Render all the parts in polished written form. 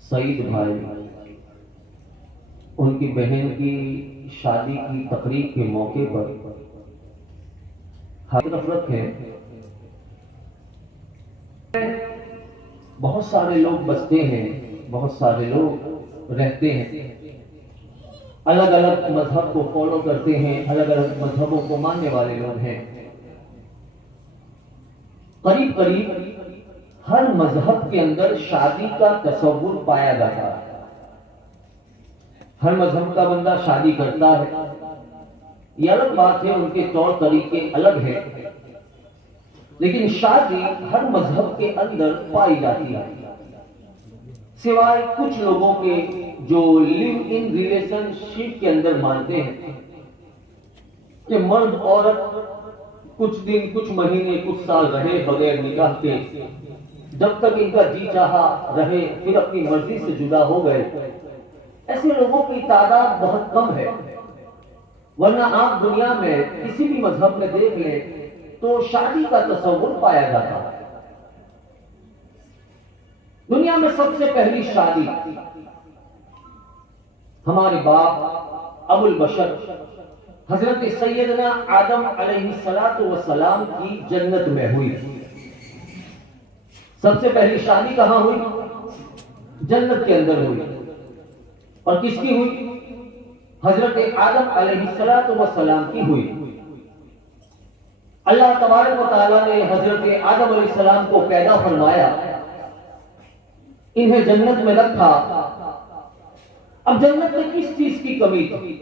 سعید بھائی ان کی بہن کی شادی کی تقریب کے موقع پر ہر نفرت ہے. بہت سارے لوگ بستے ہیں، بہت سارے لوگ رہتے ہیں، الگ الگ مذہب کو فالو کرتے ہیں، الگ الگ مذہبوں کو ماننے والے لوگ ہیں. قریب قریب ہر مذہب کے اندر شادی کا تصور پایا جاتا ہے. ہر مذہب کا بندہ شادی کرتا ہے، یہ الگ بات ہے، ان کے طور طریقے الگ ہیں، لیکن شادی ہر مذہب کے اندر پائی جاتی ہے، سوائے کچھ لوگوں کے جو لیو ان ریلیشن شپ کے اندر مانتے ہیں کہ مرد عورت کچھ دن، کچھ مہینے، کچھ سال رہے بغیر نکاح کے، جب تک ان کا جی چاہا رہے، پھر اپنی مرضی سے جدا ہو گئے. ایسے لوگوں کی تعداد بہت کم ہے، ورنہ آپ دنیا میں کسی بھی مذہب میں دیکھ لیں تو شادی کا تصور پایا جاتا ہے. دنیا میں سب سے پہلی شادی ہمارے باپ ابو البشر حضرت سیدنا آدم علیہ السلام کی جنت میں ہوئی. سب سے پہلی شادی کہاں ہوئی؟ جنت کے اندر ہوئی. اور کس کی ہوئی؟ حضرت آدم علیہ السلام کی ہوئی. اللہ تبارک و تعالیٰ نے حضرت آدم علیہ السلام کو پیدا فرمایا، انہیں جنت میں رکھا. اب جنت میں کس چیز کی کمی تھی؟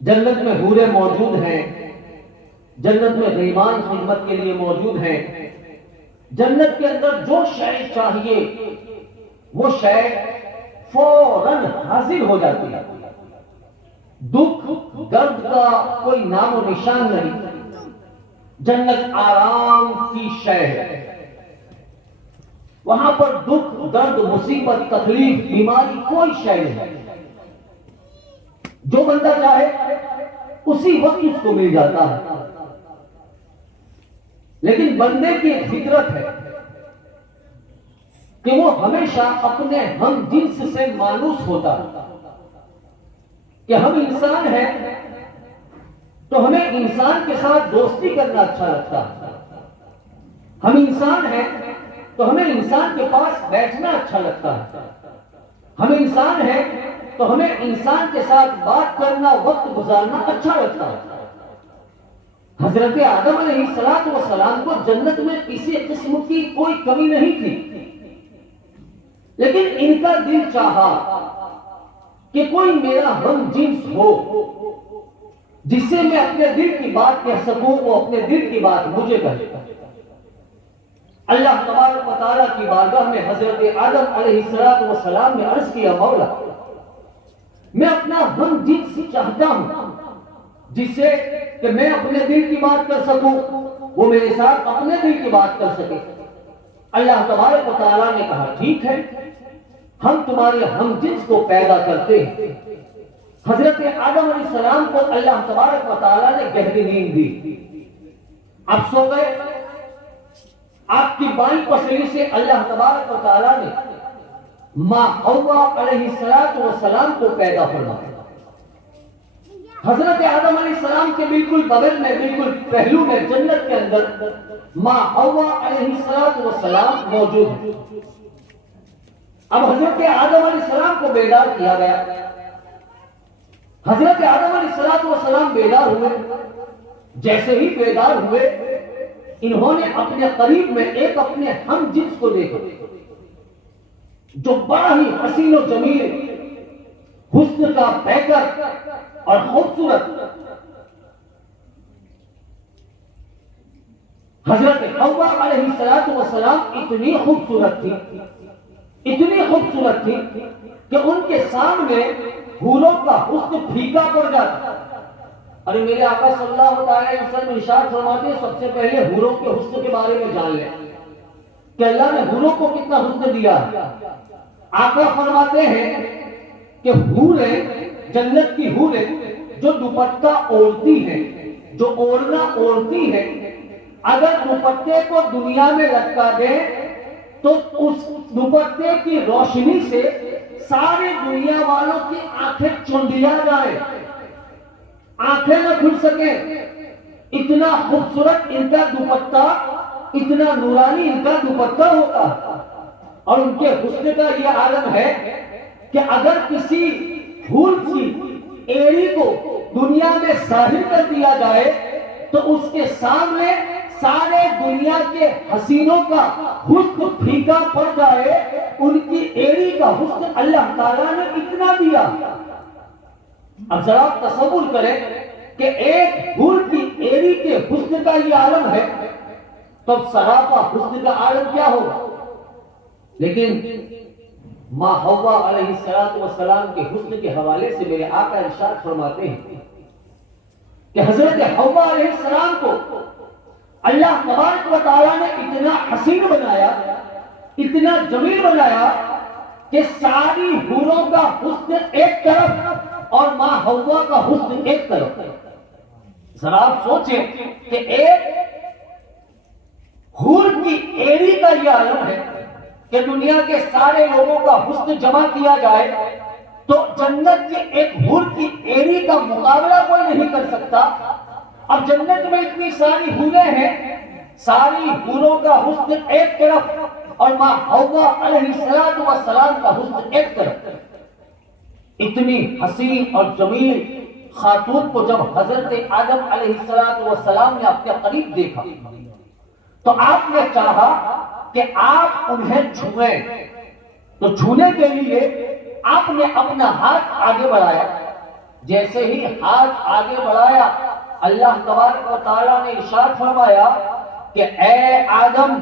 جنت میں حوریں موجود ہیں، جنت میں غیبان خدمت کے لیے موجود ہیں، جنت کے اندر جو شے چاہیے وہ شے فوراً حاصل ہو جاتی ہے. دکھ درد کا کوئی نام و نشان نہیں. جنت آرام کی شے ہے، وہاں پر دکھ درد مصیبت تکلیف بیماری کوئی شے نہیں. جو بندہ چاہے اسی وقت اس کو مل جاتا ہے. لیکن بندے کی فطرت ہے کہ وہ ہمیشہ اپنے ہم جنس سے مانوس ہوتا ہے، کہ ہم انسان ہیں تو ہمیں انسان کے ساتھ دوستی کرنا اچھا لگتا ہے. ہم انسان ہیں تو ہمیں انسان کے پاس بیٹھنا اچھا لگتا ہے. ہم انسان ہیں تو ہمیں انسان کے ساتھ بات کرنا، وقت گزارنا اچھا لگتا ہے. حضرت آدم علیہ السلام کو جنت میں کسی قسم کی کوئی کمی نہیں تھی، لیکن ان کا دل چاہا کہ کوئی میرا ہم جنس ہو جس سے میں اپنے دل کی بات کہہ سکوں، وہ اپنے دل کی بات مجھے کہے. اللہ تبارک و تعالیٰ کی بارگاہ میں حضرت آدم علیہ السلام نے عرض کیا، مولا میں اپنا ہم جنس چاہتا ہوں جس سے کہ میں اپنے دل کی بات کر سکوں، وہ میرے ساتھ اپنے دل کی بات کر سکے. اللہ تبارک و تعالیٰ نے کہا ٹھیک ہے، ہم تمہارے ہم جنس کو پیدا کرتے ہیں. حضرت آدم علیہ السلام کو اللہ تبارک و تعالیٰ نے گہری نیند دی. آپ سو گئے، آپ کی بائیں پسلی سے اللہ تبارک و تعالیٰ نے ماں حوا علیہ السلام کو پیدا فرمایا. حضرت آدم علیہ السلام کے بالکل بغل میں، بالکل پہلو میں جنت کے اندر ماں حوا علیہ السلام موجود ہے. اب حضرت آدم علیہ السلام کو بیدار کیا گیا. حضرت آدم علیہ السلام بیدار ہوئے. جیسے ہی بیدار ہوئے، انہوں نے اپنے قریب میں ایک اپنے ہم جنس کو دیکھا جو بڑا ہی حسین و جمیل، حسن کا پیکر اور خوبصورت. حضرت حوا علیہ السلام اتنی خوبصورت تھی، اتنی خوبصورت تھی کہ ان کے سامنے حوروں کا حسن پھیکا پڑ جاتا. ارے میرے آقا صلی اللہ علیہ وسلم ارشاد فرماتے ہیں سب سے پہلے حوروں کے حسن کے بارے میں جان لیں کہ اللہ نے حوروں کو کتنا حسن دیا ہے. آقا فرماتے ہیں کہ حوریں، جنت کی حوریں جو دوپٹہ اوڑھتی ہیں، جو اوڑھنا اوڑھتی ہیں، اگر دوپٹے کو دنیا میں لٹکا دیں تو اس دوپٹے کی روشنی سے ساری دنیا والوں کی آنکھیں چندیا جائے، آنکھیں نہ کھل سکے، اتنا خوبصورت ان کا دوپٹہ، اتنا نورانی ان کا دوپٹہ ہوتا۔ اور ان کے حسن کا یہ عالم ہے کہ اگر کسی پھول کی ایڑی کو دنیا میں ظاہر کر دیا جائے تو اس کے سامنے سارے دنیا کے حسینوں کا حسن پھیکا پڑ جائے۔ ان کی ایڑی کا حسن اللہ تعالیٰ نے اتنا دیا۔ اب ذرا تصور کریں کہ ایک پھول کی ایڑی کے حسن کا یہ عالم ہے، تب سراپا حسن کا عالم کیا ہوگا؟ لیکن ماں حوا علیہ السلام کے حسن کے حوالے سے میرے آقا ارشاد فرماتے ہیں کہ حضرت حوا علیہ السلام کو اللہ تبارک و تعالیٰ نے اتنا حسین بنایا، اتنا جمیل بنایا کہ ساری حوروں کا حسن ایک طرف اور ماں حوا کا حسن ایک طرف۔ ذرا آپ سوچیں کہ ایک حور کی ایڑی کا یہ عالم ہے کہ دنیا کے سارے لوگوں کا حسن جمع کیا جائے تو جنت کے ایک حور کی ایڑی کا مقابلہ کوئی نہیں کر سکتا۔ اب جنت میں اتنی ساری حوریں ہیں، ساری حوروں کا حسن ایک طرف اور ماں حوا علیہ السلام کا حسن ایک طرف۔ اتنی حسین اور جمیل خاتون کو جب حضرت آدم علیہ السلام نے اپنے قریب دیکھا تو آپ نے چاہا کہ آپ انہیں چھوئیں، تو چھونے کے لیے آپ نے اپنا ہاتھ آگے بڑھایا۔ جیسے ہی ہاتھ آگے بڑھایا اللہ تبارک و تعالیٰ نے ارشاد فرمایا کہ اے آدم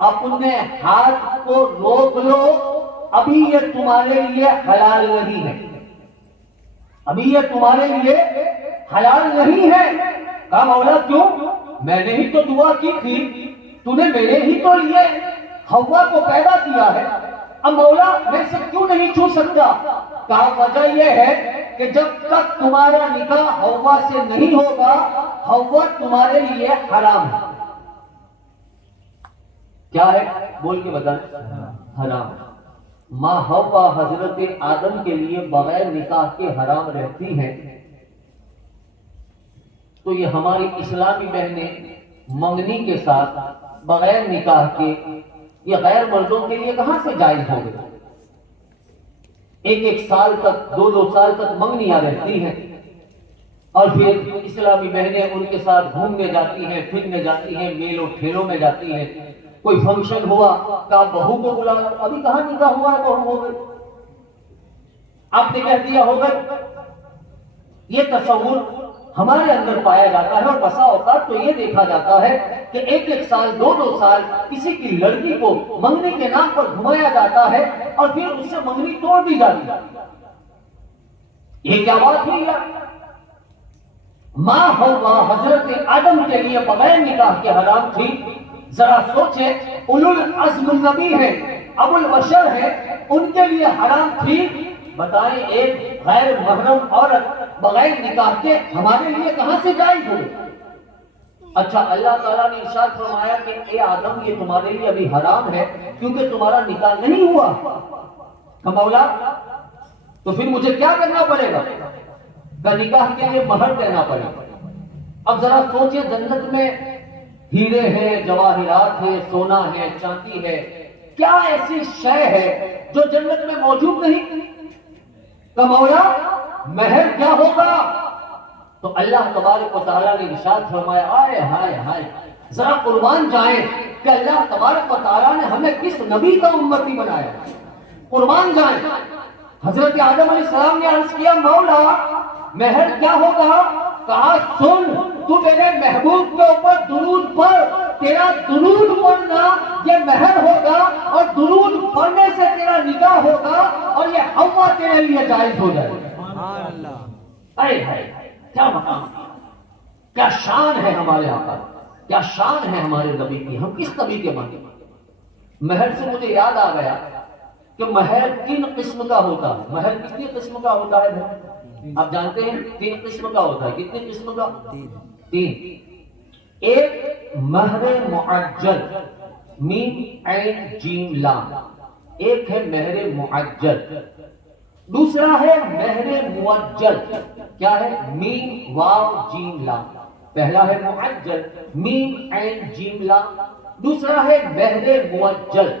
اپنے ہاتھ کو روک لو، ابھی یہ تمہارے لیے حلال نہیں ہے، ابھی یہ تمہارے لیے حلال نہیں ہے۔ کہا مولا کیوں؟ میں نے ہی تو دعا کی تھی، تو نے میرے ہی تو لیے حوا کو پیدا کیا ہے، اب مولا میں سے کیوں نہیں چھو سکتا؟ کہا وجہ یہ ہے کہ جب تک تمہارا نکاح حوا سے نہیں ہوگا حوا تمہارے لیے حرام ہے۔ کیا ہے؟ بول کے بتائیں۔ حرام۔ ماں حوا حضرت آدم کے لیے بغیر نکاح کے حرام رہتی ہیں، تو یہ ہماری اسلامی بہنیں منگنی کے ساتھ بغیر نکاح کے یہ غیر مردوں کے لیے کہاں سے جائز ہو گئے؟ ایک سال تک، دو سال تک منگنیاں رہتی ہیں اور پھر اسلامی بہنیں ان کے ساتھ گھومنے جاتی ہیں، پھرنے جاتی ہیں، میلوں ٹھیلوں میں جاتی ہیں۔ کوئی فنکشن ہوا کہا بہو کو بلا، ابھی کہاں نکاح ہوا ہے بہو ہو گئی، آپ نے کہہ دیا ہو گئی۔ یہ تصور ہمارے اندر پایا جاتا ہے اور بسا اوقات تو یہ دیکھا جاتا ہے کہ ایک سال، دو سال کسی کی لڑکی کو منگنی کے نام پر گھمایا جاتا ہے اور پھر اس سے منگنی توڑ دی جاتی ہے۔ یہ کیا بات ہوئی ہے؟ ماں حوا حضرت آدم کے لیے بغیر نکاح کے حرام تھی۔ ذرا سوچیں، اولو العزم النبی ہے، ابو البشر ہے، ان کے لیے حرام تھی، بتائیں ایک غیر محرم عورت بغیر نکاح کے ہمارے لیے کہاں سے جائز ہوئی؟ اچھا اللہ تعالیٰ نے ارشاد فرمایا کہ اے آدم یہ تمہارے لیے ابھی حرام ہے کیونکہ تمہارا نکاح نہیں ہوا۔ کہ مولا تو پھر مجھے کیا کرنا پڑے گا؟ کہ نکاح کے لیے مہر دینا پڑے گا۔ اب ذرا سوچیں، جنت میں ہیرے ہیں، جواہرات ہے، سونا ہے، چاندی ہے، کیا ایسی شے ہے جو جنت میں موجود نہیں؟ کہ مولا مہر کیا ہوگا؟ تو اللہ تبارک و تعالیٰ نے ارشاد فرمایا، آئے ہائے ہائے، ذرا قربان جائیں کہ اللہ تبارک و تعالیٰ نے ہمیں کس نبی کا امتی بنایا، قربان جائیں۔ حضرت آدم علیہ السلام نے عرض کیا مولا مہر کیا ہوگا؟ کہا سن، تو میرے محبوب کے اوپر درود پڑھ، تیرا درود پڑھنا یہ مہر ہوگا اور درود پڑھنے سے تیرا نکاح ہوگا اور یہ حوا تیرے لیے جائز ہو جائے۔ سبحان اللہ۔ اے ہائے کیا مقام، کیا شان ہے ہمارے آقا، کیا شان ہے ہمارے نبی کی، ہم کس نبی کے مانتے؟ مہر سے مجھے یاد آ گیا کہ مہر 3 قسم کا ہوتا ہے۔ مہر کتنی قسم کا ہوتا ہے آپ جانتے ہیں؟ 3 قسم کا ہوتا ہے۔ کتنی قسم کا؟ 3۔ ایک مہر معجل، میم عین جیم لام. ایک ہے مہر معجل، دوسرا ہے مہر معجل. کیا ہے؟ میم واو جیم لام. پہلا ہے معجل میم عین جیم لام، دوسرا ہے مہر معجل،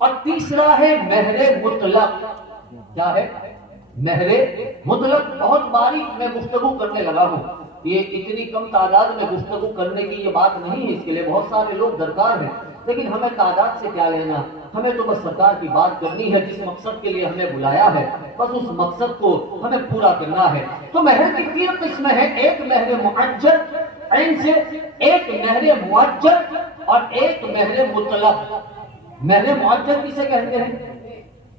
اور تیسرا ہے مہر مطلق. کیا ہے؟ مہر مطلق. بہت باریک میں گفتگو کرنے لگا ہوں. یہ اتنی کم تعداد میں گفتگو کرنے کی یہ بات نہیں ہے، اس کے لیے بہت سارے لوگ درکار ہیں، لیکن ہمیں تعداد سے کیا لینا. ہمیں تو بس سرکار کی بات کرنی ہے، جس مقصد کے لیے ہمیں بلایا ہے بس اس مقصد کو ہمیں پورا کرنا ہے. تو مہر کی تین قسمیں ہیں. ایک مہر معجل عین سے، ایک مہر معجل، اور ایک مہر مطلق. مہر معجل کسے کہتے ہیں؟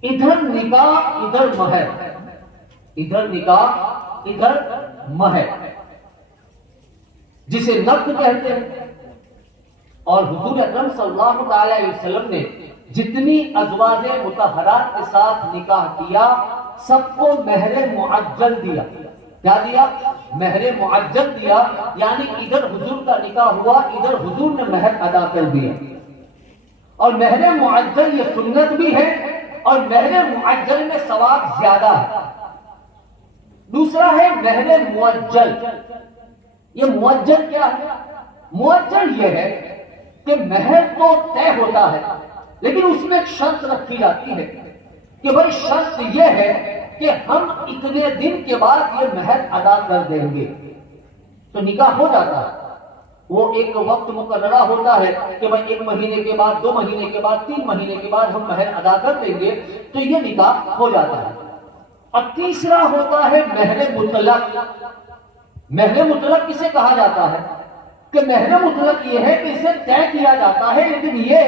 ادھر نکاح ادھر مہر، ادھر نکاح ادھر مہر، جسے نقد کہتے ہیں. اور حضور اکرم صلی اللہ تعالی علیہ وسلم نے جتنی ازواج مطہرات کے ساتھ نکاح کیا سب کو مہر معجل دیا. کیا دیا؟ مہر معجل دیا. یعنی ادھر حضور کا نکاح ہوا، ادھر حضور نے مہر ادا کر دیا. اور مہر معجل یہ سنت بھی ہے، اور مہر معجل میں ثواب زیادہ ہے. دوسرا ہے مہر معجل. یہ معجل کیا ہے؟ معجل یہ ہے کہ مہر تو طے ہوتا ہے، لیکن اس میں ایک شرط رکھی جاتی ہے کہ بھائی شرط یہ ہے کہ ہم اتنے دن کے بعد یہ مہر ادا کر دیں گے. تو نکاح ہو جاتا ہے. وہ ایک وقت مقررہ ہوتا ہے کہ بھائی 1 مہینے کے بعد، 2 مہینے کے بعد، 3 مہینے کے بعد ہم مہر ادا کر دیں گے، تو یہ نکاح ہو جاتا ہے. اور تیسرا ہوتا ہے مہر مطلق. مہر مطلق کسے کہا جاتا ہے؟ کہ مہر مطلق یہ ہے کہ اسے طے کیا جاتا ہے، لیکن یہ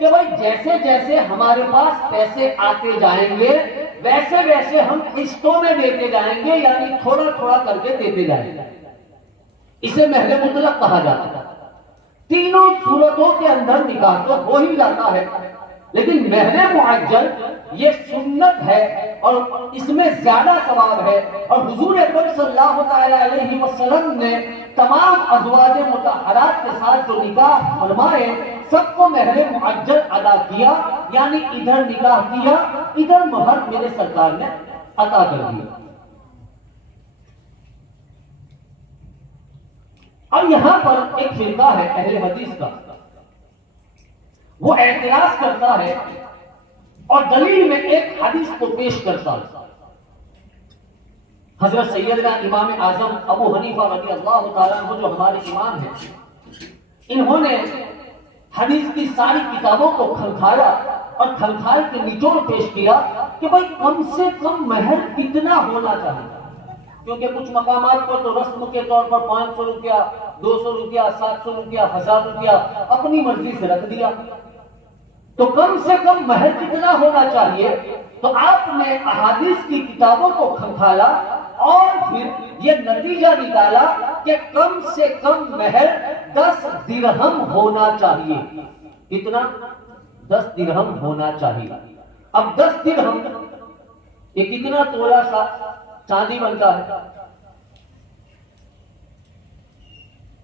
کہ بھائی جیسے جیسے ہمارے پاس پیسے آتے جائیں گے ویسے ویسے ہم قسطوں میں دیتے جائیں گے، یعنی تھوڑا تھوڑا کر کے دیتے جائیں گے. اسے مہر مطلق کہا جاتا ہے. تینوں صورتوں کے اندر نکاح تو ہو ہی جاتا ہے، لیکن مہر معجل یہ سنت ہے اور اس میں زیادہ ثواب ہے. اور حضور اکرم صلی اللہ تعالی علیہ وسلم نے تمام ازواج مطہرات کے ساتھ جو نکاح فرمائے سب کو مہر معجل ادا کیا، یعنی ادھر نکاح کیا، ادھر مہر میرے سرکار نے عطا کر دیا. اور یہاں پر ایک فرقہ ہے اہل حدیث کا، وہ اعتراض کرتا ہے اور دلیل میں ایک حدیث کو پیش کرتا ہے. حضرت سیدنا امام اعظم ابو حنیفہ رضی اللہ تعالیٰ عنہ جو ہمارے امام ہیں، انہوں نے حدیث کی ساری کتابوں کو کھنکھایا اور کھنکھال کے نچوڑ پیش کیا کہ بھائی کم سے کم مہر کتنا ہونا چاہیے. کیونکہ کچھ مقامات پر تو رسم کے طور پر 500 روپیہ، 200 روپیہ، 700 روپیہ، 1000 روپیہ اپنی مرضی سے رکھ دیا. تو کم سے کم مہر کتنا ہونا چاہیے؟ تو آپ نے احادیث کی کتابوں کو کھنکھالا اور پھر یہ نتیجہ نکالا کہ کم سے کم مہر 10 درہم ہونا چاہیے. کتنا؟ 10 درہم ہونا چاہیے. اب 10 درہم یہ کتنا تولہ سا چاندی بنتا ہے؟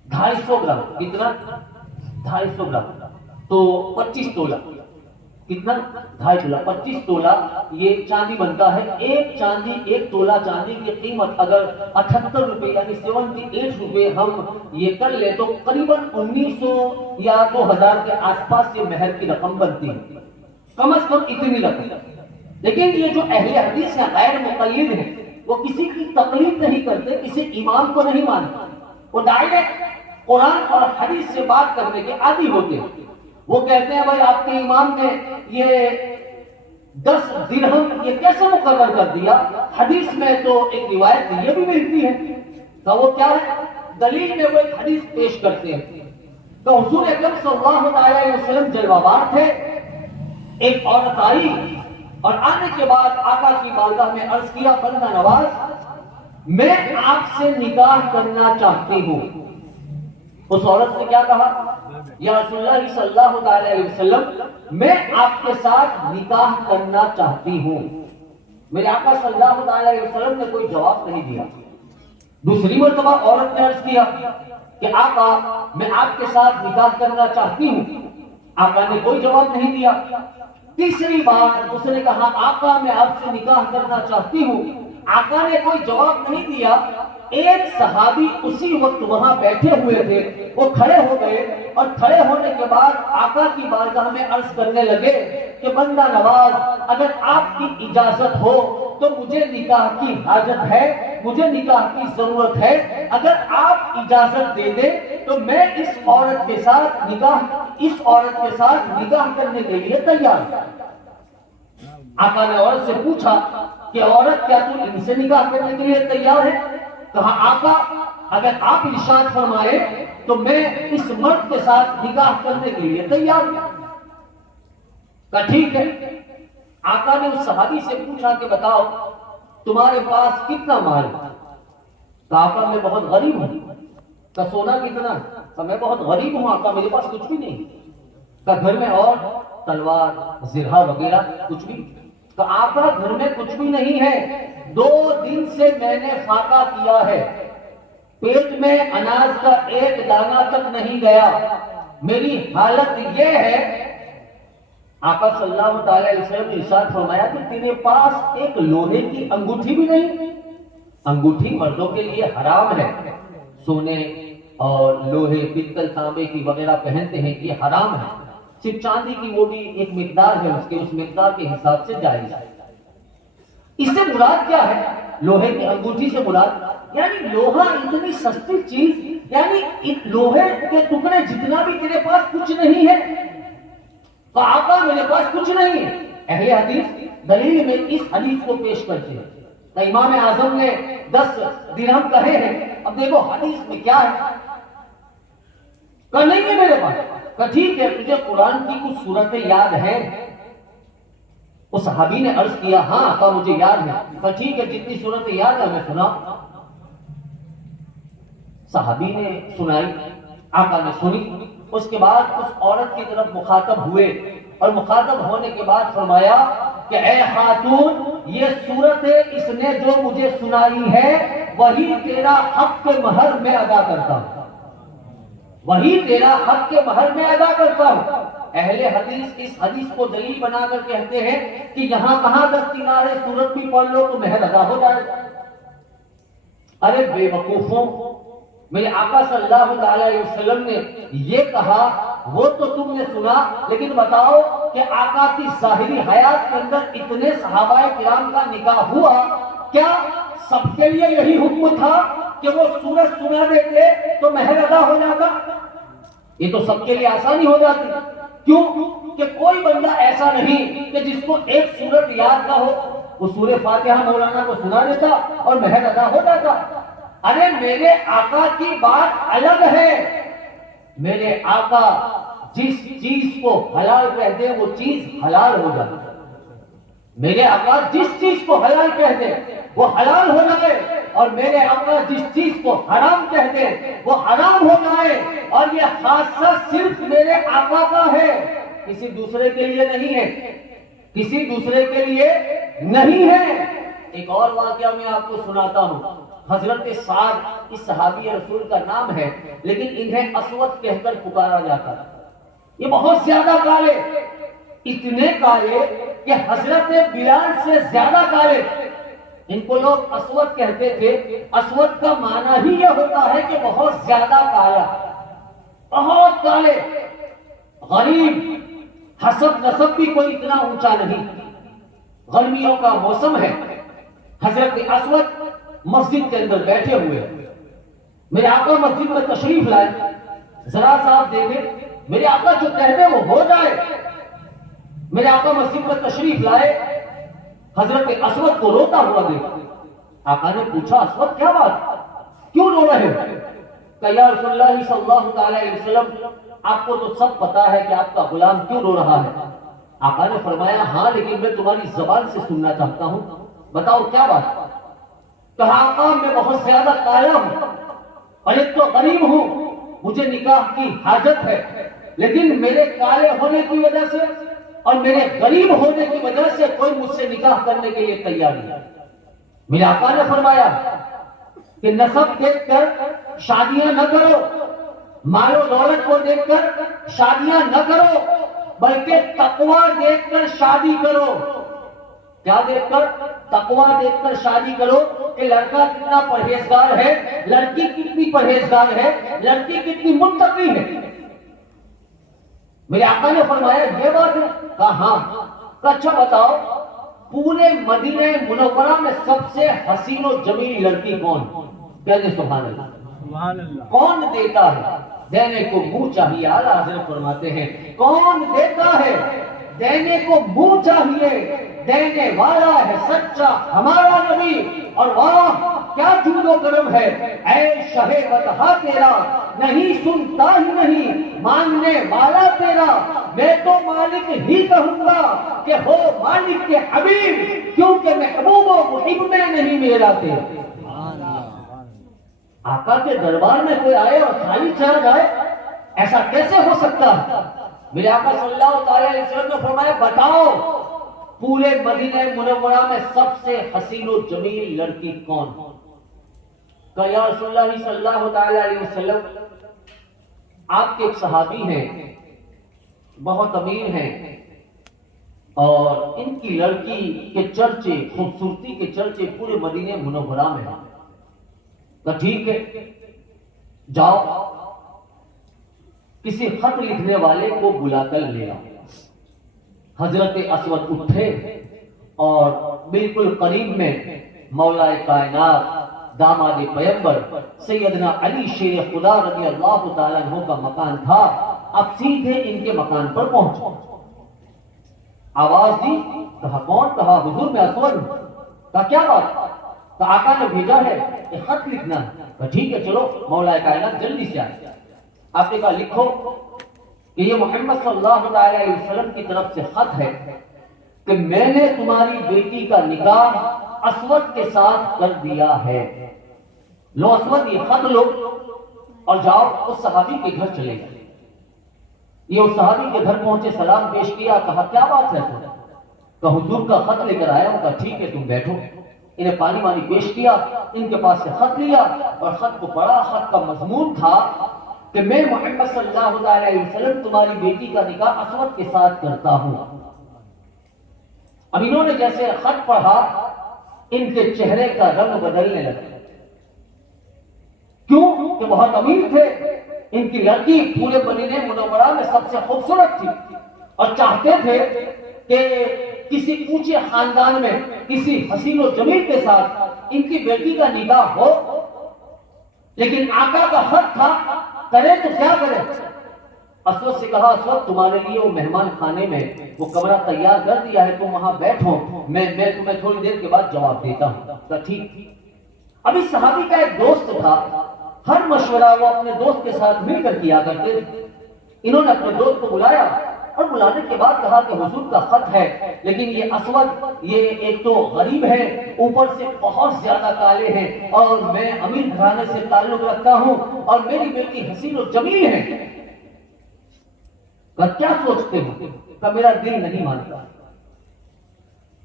250 گرام. کتنا؟ 250 گرام. تو 25 تولہ. کتنا؟ 2.5 تولہ. 25 تولہ یہ چاندی بنتا ہے. ایک تولہ چاندی کی قیمت اگر 78 روپے یعنی 78 روپے ہم یہ کر لیں تو قریباً 1900 یا 2000 کے آس پاس یہ مہر کی رقم بنتی ہے. کم از کم اتنی رقم. لیکن یہ جو اہل حدیث ہیں غیر مقید ہیں، وہ کسی کی تقلید نہیں کرتے، کسی امام کو نہیں مانتے. وہ ڈائریکٹ قرآن اور حدیث سے بات کرنے کے عادی ہوتے ہیں. وہ کہتے ہیں بھائی آپ کے امام نے یہ 10 درہم یہ کیسے مقرر کر دیا؟ حدیث میں تو ایک روایت یہ بھی ملتی ہے. تو وہ کیا ہے؟ دلیل میں وہ ایک حدیث پیش کرتے ہیں. تو حضور اکرم صلی اللہ علیہ وسلم جلوہ بار تھے. ایک عورت آئی اور آنے کے بعد آقا کی بارگاہ میں عرض کیا بندہ نواز میں آپ سے نکاح کرنا چاہتی ہوں. اس عورت نے کیا کہا؟ یا رسول اللہ صلی اللہ علیہ وسلم میں آپ کے ساتھ نکاح کرنا چاہتی ہوں. میرے آقا صلی اللہ علیہ وسلم نے کوئی جواب نہیں دیا. دوسری مرتبہ عورت نے عرض کیا کہ آقا میں آپ کے ساتھ نکاح کرنا چاہتی ہوں. آقا نے کوئی جواب نہیں دیا. تیسری بار اس نے کہا آقا میں آپ سے نکاح کرنا چاہتی ہوں. آقا نے کوئی جواب نہیں دیا. ایک صحابی اسی وقت وہاں بیٹھے ہوئے تھے, وہ کھڑے ہو گئے اور کھڑے ہونے کے بعد آقا کی بارگاہ میں عرض کرنے لگے کہ بندہ نواز, اگر آپ کی اجازت ہو تو مجھے نکاح کی حاجت ہے, مجھے نکاح کی ضرورت ہے. اگر آپ اجازت دے دیں تو میں اس عورت کے ساتھ نکاح کرنے کے لیے تیار ہوں. آقا نے عورت سے پوچھا کہ عورت کیا تم ان سے نکاح کرنے کے لیے تیار ہے؟ کہا آقا اگر آپ ارشاد فرمائے تو میں اس مرد کے ساتھ نکاح کرنے کے لیے تیار ہوں. کہا ٹھیک ہے. آقا نے اس صحابی سے پوچھا کہ بتاؤ تمہارے پاس کتنا مال ہے؟ کہا آقا میں بہت غریب ہوں. کہا سونا کتنا؟ کہا میں بہت غریب ہوں آقا, میرے پاس کچھ بھی نہیں. کہا گھر میں اور تلوار زرہ وغیرہ کچھ بھی؟ کہا آقا گھر میں کچھ بھی نہیں ہے, 2 دن سے میں نے فاقہ کیا ہے, پیٹ میں اناج کا ایک دانہ تک نہیں گیا, میری حالت یہ ہے. آقا صلی اللہ تعالی علیہ وسلم نے ارشاد فرمایا کہ تیرے پاس ایک لوہے کی انگوٹھی بھی نہیں. انگوٹھی مردوں کے لیے حرام ہے, سونے اور لوہے پتل تانبے کی وغیرہ پہنتے ہیں, یہ حرام ہے. صرف چاندی کی وہ بھی ایک مقدار ہے, اس مقدار کے حساب سے جائز ہے. اس سے مراد کیا ہے؟ لوہے کی انگوٹھی سے مراد یعنی لوہا اتنی سستی چیز, یعنی لوہے کے ٹکڑے جتنا بھی تیرے پاس کچھ نہیں ہے. تو آقا میرے پاس کچھ نہیں ہے. اہل حدیث دلیل میں اس حدیث کو پیش کرتے ہیں. تو امام اعظم نے 10 درہم کہے ہیں. اب دیکھو حدیث میں کیا ہے. کہا نہیں ہے میرے پاس. کہا ٹھیک ہے, تجھے قرآن کی کچھ صورتیں یاد ہیں؟ اس صحابی نے عرض کیا ہاں آقا مجھے یاد ہے. کہا ٹھیک ہے, جتنی صورتیں یاد ہے میں سنا. صحابی نے سنائی, آقا نے سنی. اس کے بعد اس عورت کی طرف مخاطب ہوئے اور مخاطب ہونے کے بعد فرمایا کہ اے خاتون, یہ صورتیں اس نے جو مجھے سنائی ہے وہی تیرا حق کے مہر میں ادا کرتا ہوں, وہی تیرا حق کے مہر میں ادا کرتا ہوں. اہل حدیث اس حدیث کو دلیل بنا کر کہتے ہیں کہ یہاں کہاں 10 دینار سورت بھی پڑھ لو تو مہر ادا ہو جائے. ارے بے وقوفوں, میرے آقا صلی اللہ تعالی علیہ وسلم نے یہ کہا وہ تو تم نے سنا, لیکن بتاؤ کہ آقا کی ظاہری حیات کے اندر اتنے صحابہ کرام کا نکاح ہوا, کیا سب کے لیے یہی حکم تھا کہ وہ سورت سنا دیتے تو مہر ادا ہو جاتا؟ یہ تو سب کے لیے آسانی ہو جاتی. کیوں کہ کوئی بندہ ایسا نہیں کہ جس کو ایک سورت یاد نہ ہو, وہ سورہ فاتحہ مولانا کو سنا دیتا اور مہر ادا ہو جاتا. ارے میرے آقا کی بات الگ ہے. میرے آقا جس چیز کو حلال کہہ دے وہ چیز حلال ہو جاتی. میرے آقا جس چیز کو حلال کہہ دے وہ حلال ہو جائے, اور میرے آقا جس چیز کو حرام کہہ دے وہ حرام ہو جائے. اور یہ خاصہ صرف میرے آقا کا ہے, کسی دوسرے کے لیے نہیں ہے, کسی دوسرے کے لیے نہیں ہے. ایک اور واقعہ میں آپ کو سناتا ہوں. حضرت سعد اس صحابی رسول کا نام ہے, لیکن انہیں اسود کہہ کر پکارا جاتا ہے. یہ بہت زیادہ کالے, اتنے کالے کہ حضرت بلال سے زیادہ کالے. ان کو لوگ اسود کہتے تھے. اسود کا معنی ہی یہ ہوتا ہے کہ بہت زیادہ کالا, بہت کالے, غریب, حسب نسب بھی کوئی اتنا اونچا نہیں. گرمیوں کا موسم ہے, حضرت اسود مسجد کے اندر بیٹھے ہوئے. میرے آقا مسجد میں تشریف لائے, ذرا سا آپ دیکھیں میرے آقا جو کہہ دے وہ ہو جائے. میرے آقا مسجد میں تشریف لائے, حضرت اسود کو روتا ہوا دیکھا. آقا نے پوچھا اسود کیا بات, کیوں رو رہے ہو؟ کہ یا رسول اللہ صلی اللہ تعالی علیہ وسلم, آپ کو تو سب پتا ہے کہ آپ کا غلام کیوں رو رہا ہے. آقا نے فرمایا ہاں, لیکن میں تمہاری زبان سے سننا چاہتا ہوں, بتاؤ کیا بات. کہا آقا میں بہت زیادہ کالا ہوں اور ایک تو غریب ہوں, مجھے نکاح کی حاجت ہے, لیکن میرے کالے ہونے کی وجہ سے اور میرے غریب ہونے کی وجہ سے کوئی مجھ سے نکاح کرنے کے لیے تیار نہیں. میرے آقا نے فرمایا کہ نسب دیکھ کر شادیاں نہ کرو, مال و دولت کو دیکھ کر شادیاں نہ کرو, بلکہ تقوی دیکھ کر شادی کرو. کیا دیکھ کر؟ تقوی دیکھ کر شادی کرو کہ لڑکا کتنا پرہیزگار ہے، لڑکی کتنی پرہیزگار ہے، لڑکی کتنی متقی ہے. میرے آقا نے فرمایا یہ بات ہے؟ کہا ہاں. اچھا بتاؤ پورے مدینہ منورہ میں سب سے حسین و جمیل لڑکی کون؟ کہتے سبحان اللہ. کون دیتا ہے؟ دینے کو منہ چاہیے. اعلیٰ حضرت فرماتے ہیں کون دیتا ہے؟ دینے کو منہ چاہیے. دینے والا ہے سچا ہمارا نبی. اور واہ کیا جود و کرم ہے، اے شہ بطحا تیرا نہیں سنتا ہی نہیں مانگنے والا تیرا. میں تو مالک ہی کہوں گا کہ ہو مالک کے حبیب، کیونکہ محبوب و محب میں نہیں میرا تیرا. آقا کے دربار میں کوئی آئے اور خالی چلا جائے، ایسا کیسے ہو سکتا ہے؟ میرے آقا صلی اللہ تعالی علیہ وسلم نے فرمایا بتاؤ پورے مدینہ منورہ میں سب سے حسین و جمیل لڑکی کون؟ کہ یا رسول اللہ صلی اللہ تعالی علیہ وسلم آپ کے ایک صحابی ہیں، بہت امیر ہیں، اور ان کی لڑکی کے چرچے، خوبصورتی کے چرچے پورے مدینہ منورہ میں ہیں. تو ٹھیک ہے جاؤ کسی خط لکھنے والے کو بلا کر لے آؤ. حضرت اسود اٹھے اور بالکل قریب میں مولا کائنات داماد پیغمبر سیدنا علی شیر خدا رضی اللہ تعالیٰ عنہ کا مکان تھا. اب سیدھے ان کے مکان پر پہنچو. آواز دی. کہا کون؟ کہا حضور میں اسود ہوں. کہا کیا بات؟ تو آقا نے بھیجا ہے کہ خط لکھنا ہے. تو ٹھیک ہے چلو مولا کائنات جلدی سے آئے. آپ نے کہا لکھو کہ یہ محمد صلی اللہ علیہ وسلم کی طرف سے خط ہے کہ میں نے تمہاری بیٹی کا نکاح اسود کے ساتھ کر دیا ہے. لو اسود یہ خط لو اور جاؤ اس صحابی کے گھر چلے گئے. یہ اس صحابی کے گھر پہنچے، سلام پیش کیا. کہا کیا بات ہے؟ کہ حضور کا خط لے کر آیا ہوں. کہا ٹھیک ہے تم بیٹھو. انہیں پانی وانی پیش کیا، ان کے پاس سے خط لیا اور خط کو پڑھا. خط کا مضمون تھا کہ میں محمد صلی اللہ علیہ وسلم تمہاری بیٹی کا نکاح اسود کے ساتھ کرتا ہوں. اب انہوں نے جیسے خط پڑھا ان کے چہرے کا رنگ بدلنے لگا. کیوں؟ کہ بہت امیر تھے. ان کی لڑکی پورے مدینہ منورہ میں سب سے خوبصورت تھی اور چاہتے تھے کہ کسی اونچے خاندان میں کسی حسین و جمیل کے ساتھ ان کی بیٹی کا نکاح ہو. لیکن آقا کا خط تھا، کرے تو کیا کرے؟ اسود سے کہا اسود تمہارے لیے وہ مہمان خانے میں وہ کمرہ تیار کر دیا ہے، تم وہاں بیٹھو، میں تمہیں تھوڑی دیر کے بعد جواب دیتا ہوں. تو ٹھیک. ابھی صحابی کا ایک دوست تھا، ہر مشورہ وہ اپنے دوست کے ساتھ مل کر کیا کرتے تھے. انہوں نے اپنے دوست کو بلایا اور بلانے کے بعد کہا کہ حضور کا خط ہے، لیکن یہ اسود یہ ایک تو غریب ہے، اوپر سے بہت زیادہ کالے ہیں، اور میں امیر گھرانے سے تعلق رکھتا ہوں اور میری بیٹی حسین و جمیل ہے. کہ کیا سوچتے ہو؟ کہ میرا دل نہیں مانتا.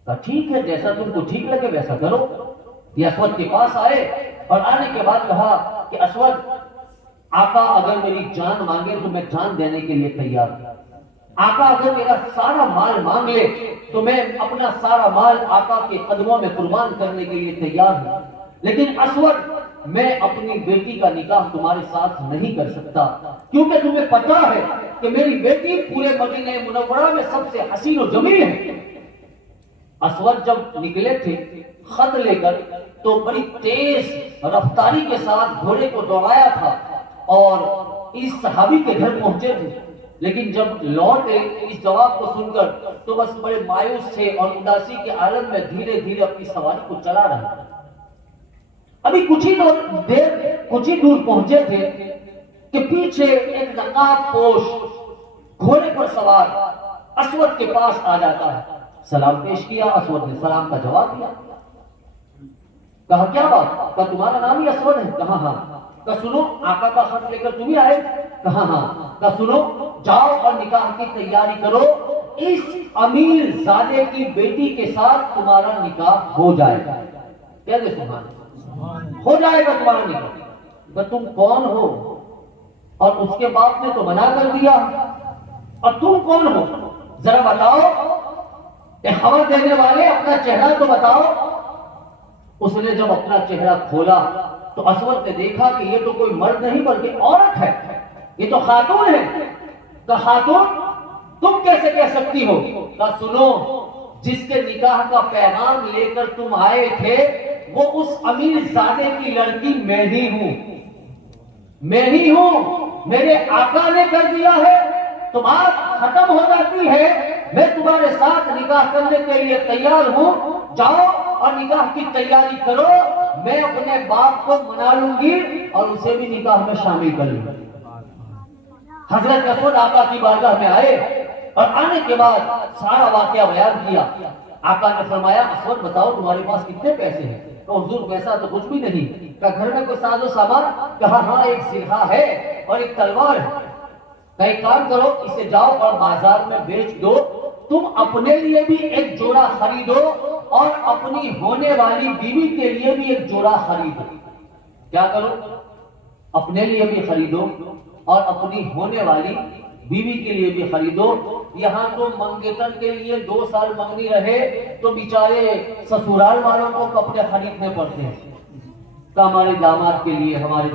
کہ ٹھیک ہے جیسا تم کو ٹھیک لگے ویسا کرو. یہ اسود کے پاس آئے اور آنے کے بعد کہا کہ اسود آقا اگر میری جان مانگے تو میں جان دینے کے لیے تیار ہوں. آقا اگر میرا سارا مال مانگ لے تو میں اپنا سارا مال آقا کے قدموں میں قربان کرنے کے لیے تیار ہوں. لیکن اسود میں اپنی بیٹی کا نکاح تمہارے ساتھ نہیں کر سکتا، کیونکہ تمہیں پتا ہے کہ میری بیٹی پورے مدینہ منورہ میں سب سے حسین و جمیل ہے. اسود جب نکلے تھے خط لے کر تو بڑی تیز رفتاری کے ساتھ گھوڑے کو دوڑایا تھا اور اس صحابی کے گھر پہنچے تھے. لیکن جب لوٹے اس جواب کو سن کر تو بس بڑے مایوس تھے اور اداسی کے عالم میں دھیرے دھیرے اپنی سواری کو چلا رہا. ابھی کچھ ہی دور پہنچے تھے کہ پیچھے ایک نقاب پوش گھوڑے پر سوار اسود کے پاس آ جاتا ہے. سلام پیش کیا، اسود نے سلام کا جواب دیا. کہا کیا بات؟ کہا تمہارا نام ہی اسود ہے؟ کہا ہاں. کہا سنو آقا کا خط لے کر تم ہی آئے؟ کہا ہاں. کہا سنو جاؤ اور نکاح کی تیاری کرو، اس امیر زادے کی بیٹی کے ساتھ تمہارا نکاح ہو جائے گا. کہتے سبحان اللہ، ہو جائے گا تمہارا نکاح. تم کون ہو؟ اور اس کے باپ نے تو منع کر دیا. اور تم کون ہو ذرا بتاؤ، اے خبر دینے والے اپنا چہرہ تو بتاؤ۔ اس نے جب اپنا چہرہ کھولا تو اسود نے دیکھا کہ یہ تو کوئی مرد نہیں بلکہ عورت ہے، یہ تو خاتون ہے۔ کہ خاتون تم کیسے کہہ سکتی ہو؟ کہ سنو، جس کے نکاح کا پیغام لے کر تم آئے تھے وہ اس امیر زادے کی لڑکی میں ہی ہوں، میں ہی ہوں، میرے آقا نے کر دیا ہے، تو بات ختم ہو جاتی ہے، میں تمہارے ساتھ نکاح کرنے کے لیے تیار ہوں، جاؤ اور نکاح کی تیاری کرو، میں اپنے باپ کو منا لوں گی اور اسے بھی نکاح میں شامل کر لوں گی۔ حضرت اسود آقا کی بارگاہ میں آئے اور آنے کے بعد سارا واقعہ بیان کیا۔ آقا نے فرمایا اسود بتاؤ تمہارے پاس کتنے پیسے ہیں؟ تو حضور پیسہ تو کچھ بھی نہیں۔ کہ گھر میں کوئی ساز و سامان؟ کہا ہاں ایک سرہا ہے اور ایک تلوار ہے۔ کہ ایک کام کرو اسے جاؤ اور بازار میں بیچ دو، تم اپنے لیے بھی ایک جوڑا خریدو اور اپنی ہونے والی بیوی کے لیے بھی ایک جوڑا خریدو۔ کیا کرو؟ اپنے لیے بھی خریدو اور اپنی ہونے والی بیوی کے لیے بھی خریدو۔ یہاں تو منگیتر کے لیے 2 سال منگنی رہے تو بیچارے سسرال والوں کو کپڑے خریدنے پڑتے ہیں۔ کہ ہمارے داماد کے لیے، ہمارے